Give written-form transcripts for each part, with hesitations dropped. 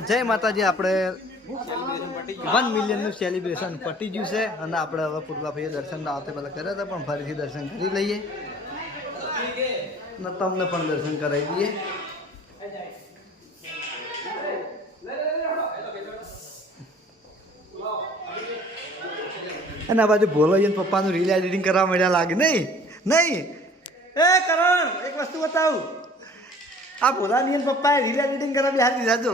જય માતાજી. આપણે 1 મિલિયનનું સેલિબ્રેશન પતી ગયું છે અને આપણે હવે પૂર્વાભાઈએ દર્શન આવતે પહેલાં કર્યા હતા, પણ ફરીથી દર્શન કરી લઈએ અને તમને પણ દર્શન કરાવી દઈએ. અને આ બાજુ ભોલો જઈને પપ્પાનું રીલ એડિટિંગ કરવા મળ્યા લાગે. નહીં એ કરણ, એક વસ્તુ બતાવું. આ ભોલાની પપ્પાએ રીલ એડિટિંગ કરવા બી હાથ દીધા જો.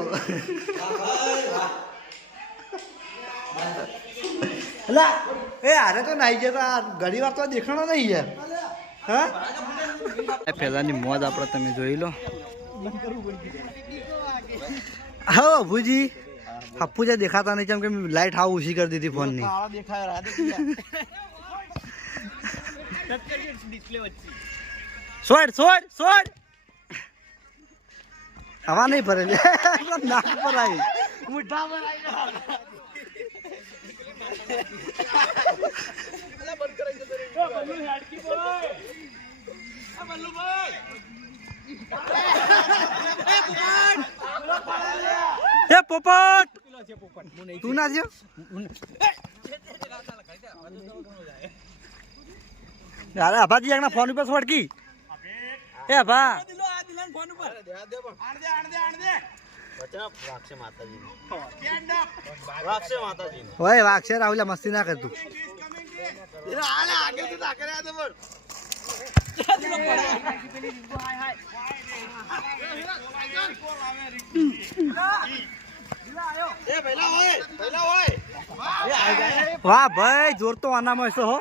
અલા એ હારે તો નાઈ ગયા ઘણી વાર તો દેખાણો નહીં યાર. હા પહેલાની મોજ આપણે તમે જોઈ લો. હા અભુજી, અપ્પુજા દેખાતા નહીં કેમ કે લાઈટ હાવ ઓછી કરી દીધી ફોનની. છોડ હવા નહીં ભરે નાક પર આવી મુઠ્ઠા પર આવી પોપટ તું ના થયો. અરે અભાજી આગના ફોન ઉપર છોડકી. એ અભા ઓય વાગશે રાહુલ, મસ્તી ના કરતું. વાહ ભાઈ, જોર તો આનામાં હશે હો.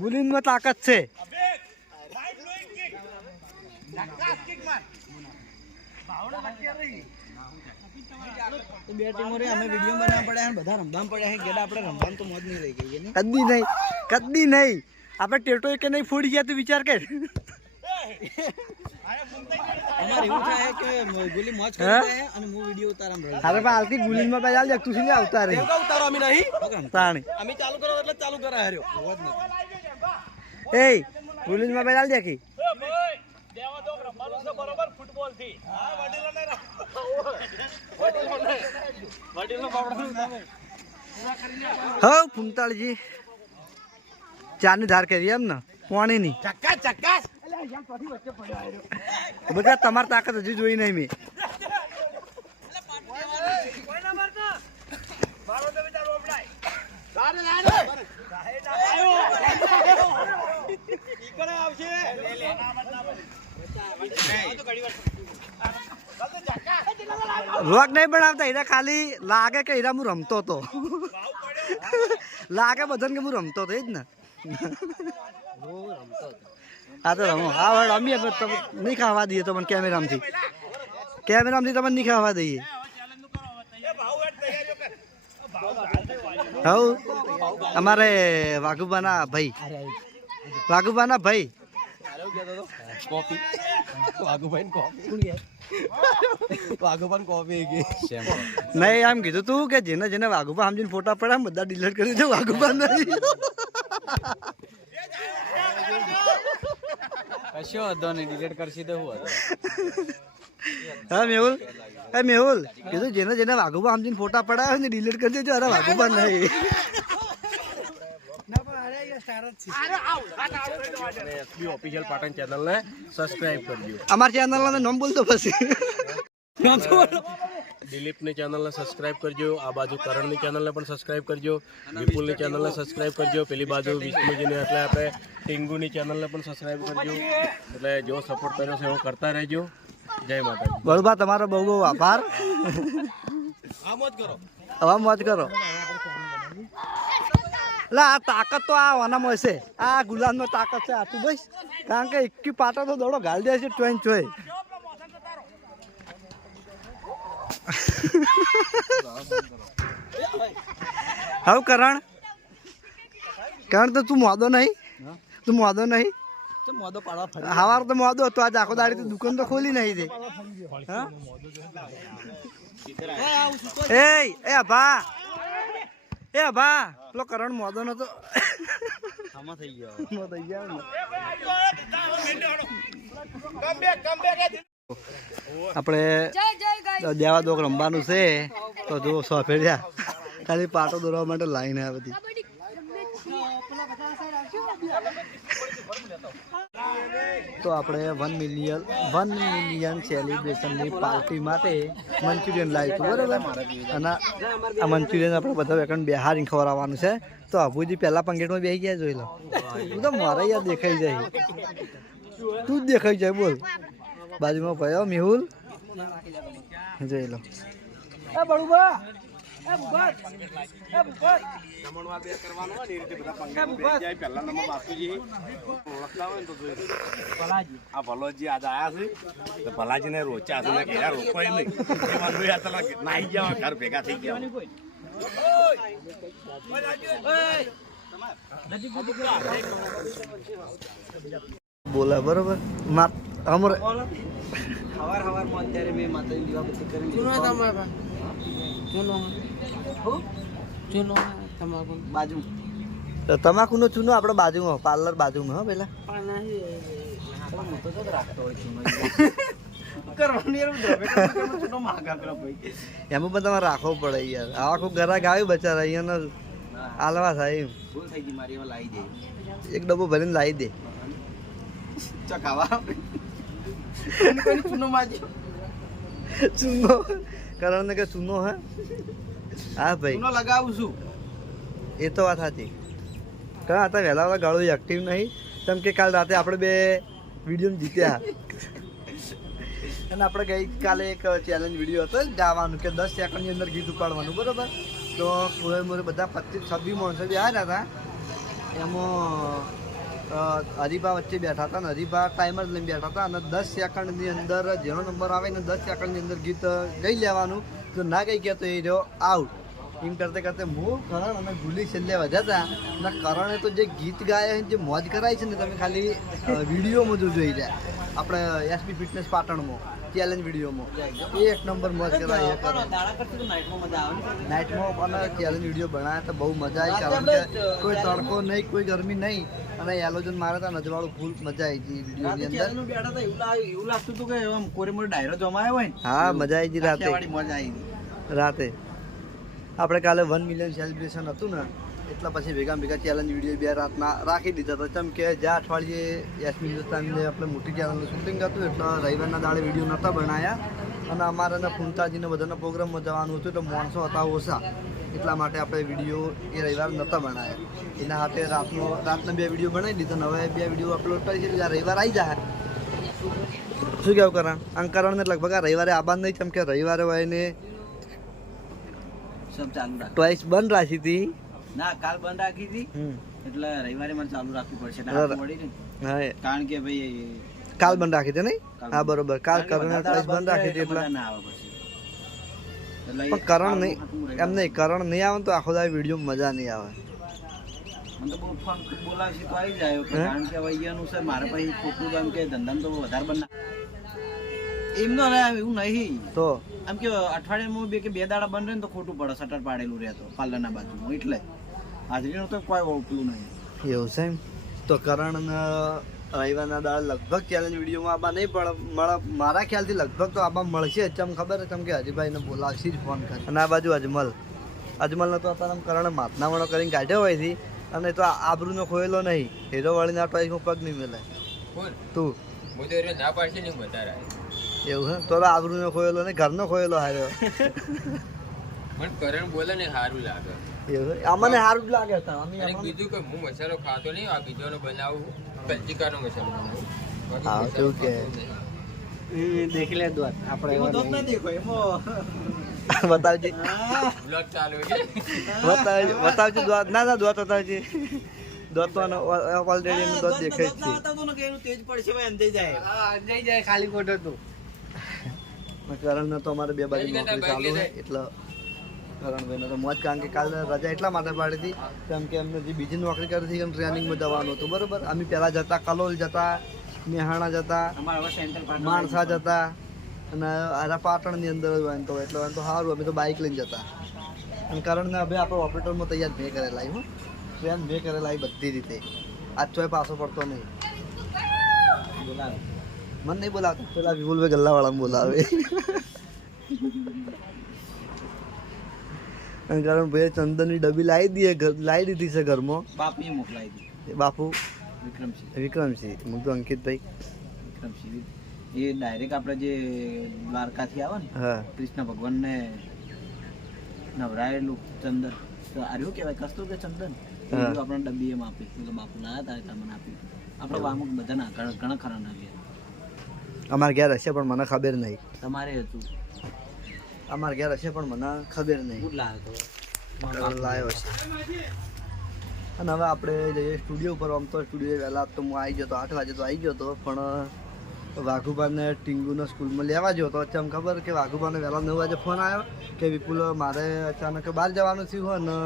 ગુલીનમાં તાકાત છે. બે ટીમો રે અમે વિડિયો બનાવવા પડ્યા, બધા રમવા પડ્યા. ગેડા આપણે રમવાનું તો મોજ નહીં રહી ગઈ. કદી નહીં આપણે ટેટો કે નહીં ફૂડી ગયા. તું વિચાર કર. અમાર એવું થાય કે ગુલી મોજ કરે અને હું વિડિયો ઉતારમ રહી. અરે પણ આલતી ગુલીમાં બેજાલ દે તું સીને ઉતાર રહી. કેમ ઉતારો અમે નહીં તાણી અમે ચાલુ કરો એટલે ચાલુ કરા હાર્યો. હોત નથી. એય ગુલીમાં બેજાલ દે કે દેવા દો રમવાનું છે બરોબર ફૂટબોલ થી. હા વડીલોને વડીલો બાવડા હા ફૂમતાળજી ચારની ધાર કરી એમ ને પાણી ની ચક્કાસ બધા તમારી તાકાત હજુ જોઈ નહીં મેં. રોક નહીં બનાવતા, હીરા ખાલી લાગે કે હીરા હું રમતો હતો. લાગે બધાને કે હું રમતો હતો. એ જ ને હા તો રમો. હા રમીએ તમે નહીં ખાવા દઈએ તો મને કેમેરામાંથી તમને નહીં ખાવા દઈએ. હવ અમારે વાઘુબાના ભાઈ નહીં એમ કીધું તું કે જેને વાઘુબા સમજીને ફોટા પડ્યા બધા ડિલીટ કરી દે. વાઘુબા નહીં કશો હતો નહીં ડિલીટ કરશી તો હું. હા મેહુલ કીધું જેને વાઘુબા સમજીને ફોટા પડાયા હોય ને ડિલીટ કરી દેજો. અરે વાઘુબા નહીં. ઓફિશિયલ પાટણ ચેનલને સબસ્ક્રાઇબ કરજો. અમાર ચેનલને નામ બોલતો પછી દિલીપની ચેનલને સબસ્ક્રાઇબ કરજો. આ બાજુ કરણની ચેનલને પણ સબસ્ક્રાઇબ કરજો. વિપુલની ચેનલને સબસ્ક્રાઇબ કરજો. પેલી બાજુ વિષ્ણુજીને એટલે આપણે ટીંગુની ચેનલને પણ સબસ્ક્રાઇબ કરજો. એટલે જો સપોર્ટ કર્યો છે એવો કરતા રહેજો. જય માતા. બળબા તમારો બહુ બહુ આભાર. હવે મોજ કરો. એટલે આ તાકાત તો આ વાનામાં હશે. આ ગુલામનો તાકાત છે આટલું બસ. કારણ કે એકી પાટા તો દોડો ગાલ દે છે ચોય. હવે કરણ તો તું મોદો નહીં હવાર તો મોદો હતો. આજ આખો દાડી દુકાન તો ખોલી નહીં દે. એ ભા પેલો કરણ મોદો નતો. આપણે દેવા દોક રમવાનું છે તો જો સોફેડ્યા ખાલી પાટો દોરવા માટે લાઈન આ બધી. તો આપણે 1 મિલિયન સેલિબ્રેશનની પાર્ટી માટે મંચુરિયન લાવ્યું હતું બરાબર. અને આ મંચુરિયન આપણે બધા વેકન બિહારી ખવડાવવાનું છે. તો અભુજી પહેલા પંગેટમાં બેસી ગયા જોઈ લો. તું તો મારા યાર દેખાઈ જાય, તું જ દેખાઈ જાય. બોલ બાજુમાં પડ્યો મેહુલ જોઈ લો. ભલોજી આજ આયા છે ભલાજી ને રોચ્યા છે કે યાર રોકાય નહીં નાઈ જવા ઘર ભેગા થઈ ગયા. બોલા બરોબર અમારે હવારમાં અત્યારે મેં માતાજી દીવાબત્તી કરી બાજુ તમાકુનો ચૂનો આપણે બાજુમાં પાર્લર બાજુમાં હો પેલા એમાં પણ તમારે રાખવો પડે યાર. આવા ખૂબ ઘરાક આવ્યું બચારા અહીંયા આલવા થાય એમ. ભૂલ થઈ ગઈ મારી, એમાં લાવી દે એક ડબ્બો ભરીને લાવી દે. ચકાવા ચૂનો માજી ચૂનો કારણ ને કે ચૂનો હે. હા ભાઈ ચૂનો લગાવું છું. એ તો વાત સાચી. કારણ હતા વહેલા વાળા ગાળો એક્ટિવ નહીં કેમ કે કાલ રાતે આપણે બે વિડીયો જીત્યા. અને આપણે ગઈકાલે એક ચેલેન્જ વિડીયો હતો ગાવાનું કે 10 સેકન્ડની અંદર ગીત ઉપાડવાનું બરાબર. તો કોઈ મોરે બધા 25-26 માણસો બી આવ્યા હતા. એમાં હરીભા વચ્ચે બેઠા હતા ને હરીભા ટાઈમર લઈને બેઠા હતા. અને 10 સેકન્ડની અંદર જેનો નંબર આવે ને 10 સેકન્ડની અંદર ગીત ગઈ લેવાનું. જો ના ગઈ ગયા તો એ રહ્યો આઉટ. એમ કરતે કરતે હું કરણ અને ગુલી છેલ્લે વધ્યા હતા. અને કરણે તો જે ગીત ગાયા જે મોજ કરાય છે ને તમે ખાલી વિડીયોમાં જો જોઈ જાય. આપણે એસપી ફિટનેસ પાટણમાં ચેલેન્જ વિડીયોમાં એક નંબર મોજ કરાય. નાઇટમાં અને ચેલેન્જ વિડીયો બનાવ્યા તો બહુ મજા આવી. કારણ કે કોઈ તડકો નહીં, કોઈ ગરમી નહીં. અને એલોજન મારે હતા નજવાળું ફૂલ મજા આવી હતી વિડીયોની અંદર. એવું લાગતું હતું કે કોરે મોરે ડાયરો જમાયો હોય ને. હા મજા આવી હતી રાતે. મજા આવી રાતે આપણે કાલે 1 મિલિયન સેલિબ્રેશન હતું ને એટલા પછી ભેગા ચેલેન્જ વિડીયો બે રાતના રાખી દીધા હતા. કેમ કે જે અઠવાડિયે યશમી હિન્દુસ્તાનને આપણે મોટી ચેનલનું શૂટિંગ હતું એટલે રવિવારના દાડે વિડીયો નહોતા બનાવ્યા. અને અમારે ફૂમતાજીને બધાના પ્રોગ્રામમાં જવાનું હતું એટલે માણસો હતા ઓછા એટલા માટે આપણે વિડીયો એ રવિવાર નહોતા બનાવ્યા. એના હાથે રાતના 2 વિડીયો બનાવી દીધા. હવે 2 વિડીયો અપલોડ કરી છે એટલે રવિવાર આવી જાય. શું કેવું કરણ? અંકરણને લગભગ આ રવિવારે આબાદ નહીં કેમ કે રવિવારે હોય ને સબ ચાલુ રાખ. ટ્વાઇસ બંધ રાખી હતી. ના કાલ બંધ રાખી હતી એટલે રવિવારે મને ચાલુ રાખવું પડશે. હા કારણ કે ભાઈ કાલ બંધ રાખી હતી નહીં? હા બરોબર. કાલ કરણ ટ્વાઇસ બંધ રાખી હતી એટલે ના આવે પછી. પણ કરણ નહીં એમ નહીં, કરણ નહીં આવે તો આખો દાડો વિડીયો મજા નહીં આવે. મને તો બહુ ફોન બોલાવશે તો આવી જાય કારણ કે હવે અહીંયાનું છે મારે પછી ખોટું એમ કે ધંધામાં તો વધારે બના એમનો એવું નહીં. તો આમ કે અઠવાડિયામાં 2 કે 2 દાડા બંધ રહે ને તો ખોટું પડે. શટર પાડેલું રહેતો પાર્લરના બાજુમાં એટલે હાજરીનું તો કોઈ ઓળખલું નહીં. એવું છે એમ. તો કરણ રવિવારના દાડે લગભગ ચેલેન્જ વિડીયોમાં આબા નહીં પણ મારા ખ્યાલથી લગભગ તો આબા મળશે. ચમ ખબર કેમ કે હરીભાઈને બોલાવશે જ ફોન કરે. અને આ બાજુ અજમલનો તો અત્યારે કરણ માથનાવાળો કરીને કાઢ્યો હોય છે. અને તો આબરૂનો ખોયેલો નહીં. હીરો વાળીના ટોઈસમાં પગ નહીં મેલે. તું એવું હે તો આબરૂનો ખોયેલો ને ઘરનો ખોયેલો હાર્યો. મને કરણ બોલે ને સારું લાગે. એવું અમને સારું જ લાગે. બીજું કે હું મસાલો ખાતો નહીં, આ બીજોનો બનાવું કલચીકાનો મસાલો બનાવું. હા કેવું કે દેખ લે દોત આપણે બતાવજે બ્લોગ ચાલુ બતાવજે દોત. ના દોત બતાવજે. દોત તો ઓલરેડી એનું દોત દેખાય છે. તેજ પડશે ભાઈ અંજાઈ જાય ખાલી ખોટો તો કરણ તો અમારે 2 બાજુ નોકરી ચાલુ છે એટલે કરણભાઈને તો મોજ. કારણ કે કાલે રજા એટલા માટે પાડી હતી કેમ કે એમને જે બીજી નોકરી કરી હતી એમ ટ્રેનિંગમાં જવાનું હતું બરોબર. અમે પહેલાં જતા કલોલ જતા, મેહાણા જતા, માણસા જતા અને આરા પાટણની અંદર હોય તો એટલે તો સારું અમે તો બાઇક લઈને જતા. અને કરણને હવે આપણે ઓપરેટરમાં તૈયાર ભે કરેલા હું ટ્રેન ભે કરેલા બધી રીતે. આજ ચોય પાછો પડતો નહીં. બોલાવે મને નહીં બોલાવતો પેલા વિપુલભાઈ ગલ્લાવાળામાં બોલાવે. કારણ ભાઈ ચંદનની ડબ્બી લાવી દીધી છે ઘરમાં. બાપી મોકલાવી દીધી. બાપુ વિક્રમસિંહ હું તો અંકિતભાઈ એ ડાયરેક્ટ આપણે જે દ્વારકાથી આવે ને હા કૃષ્ણ ભગવાનને નવરાયેલું ચંદન તો આર્યું કહેવાય કસ્તું કે ચંદન આપણે ડબ્બી એમ આપી એટલે બાપુ લાયા તારે તમને આપી આપણે વામુક બધા ઘણા ખરા ના ગયા. અમારે ઘેર હશે પણ મને ખબર નહીં. તમારે હતું અમારે ઘેર હશે પણ મને ખબર નહીં. શું લાવ્યો લાવ્યો છે. અને હવે આપણે જઈએ સ્ટુડિયો ઉપર. આમ તો સ્ટુડિયો વહેલા તો હું આવી ગયો હતો 8 વાગે તો આવી ગયો હતો, પણ વાઘુબાને ટીંગુને સ્કૂલમાં લેવા ગયો હતો. અચ્છા ખબર કે વાઘુબાને વહેલા 9 વાગે ફોન આવ્યો કે વિપુલ મારે અચાનક બહાર જવાનું થયું અને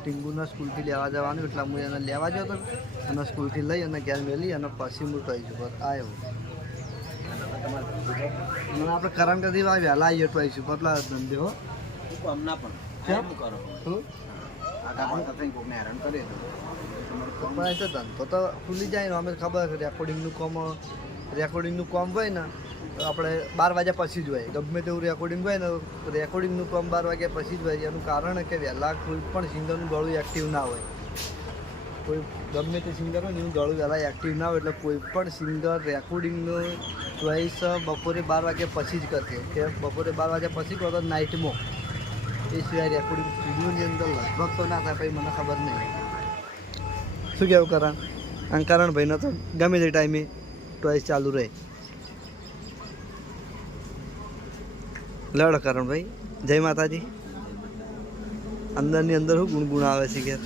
ટીંગુને સ્કૂલથી લેવા જવાનું, એટલે હું એને લેવા ગયો હતો અને સ્કૂલથી લઈ અને ઘેર મેલી અને પછી હું ટોઈસ ઉપર આવ્યો. અને આપણે કરંટથી વહેલા આવીએ ટોઈસ ઉપર પેલા ધંધે હો હમણાં પણ કેમ? શું કરો શું કોકને હેરાન કરે પણ તો ધંધો તો ખુલી જાય ને. અમે ખબર રેકોર્ડિંગનું કામ હોય ને તો આપણે 12 વાગ્યા પછી જ હોય. ગમે તેવું રેકોર્ડિંગ હોય ને રેકોર્ડિંગનું કામ 12 વાગ્યા પછી જ હોય. એનું કારણ કે વહેલા કોઈ પણ સિંગરનું ગળું એક્ટિવ ના હોય. કોઈ ગમે તે સિંગર હોય ને એનું ગળું વહેલા એક્ટિવ ના હોય, એટલે કોઈ પણ સિંગર રેકોર્ડિંગનું ચોઈસ બપોરે 12 વાગ્યા પછી જ કરશે. કે બપોરે 12 વાગ્યા પછી કરો તો નાઇટમાં, એ સિવાય રેકોર્ડિંગ સ્ટુડિયોની અંદર લગભગ તો ના થાય. પછી મને ખબર નહીં શું કહેવું કરણ. અને કરણ ભાઈને તો ગમે તે ટાઈમે ટોઈસ ચાલુ રહે. લડ કરણ ભાઈ, જય માતાજી. અંદરની અંદર શું ગુણગુણ આવે છે ઘેર.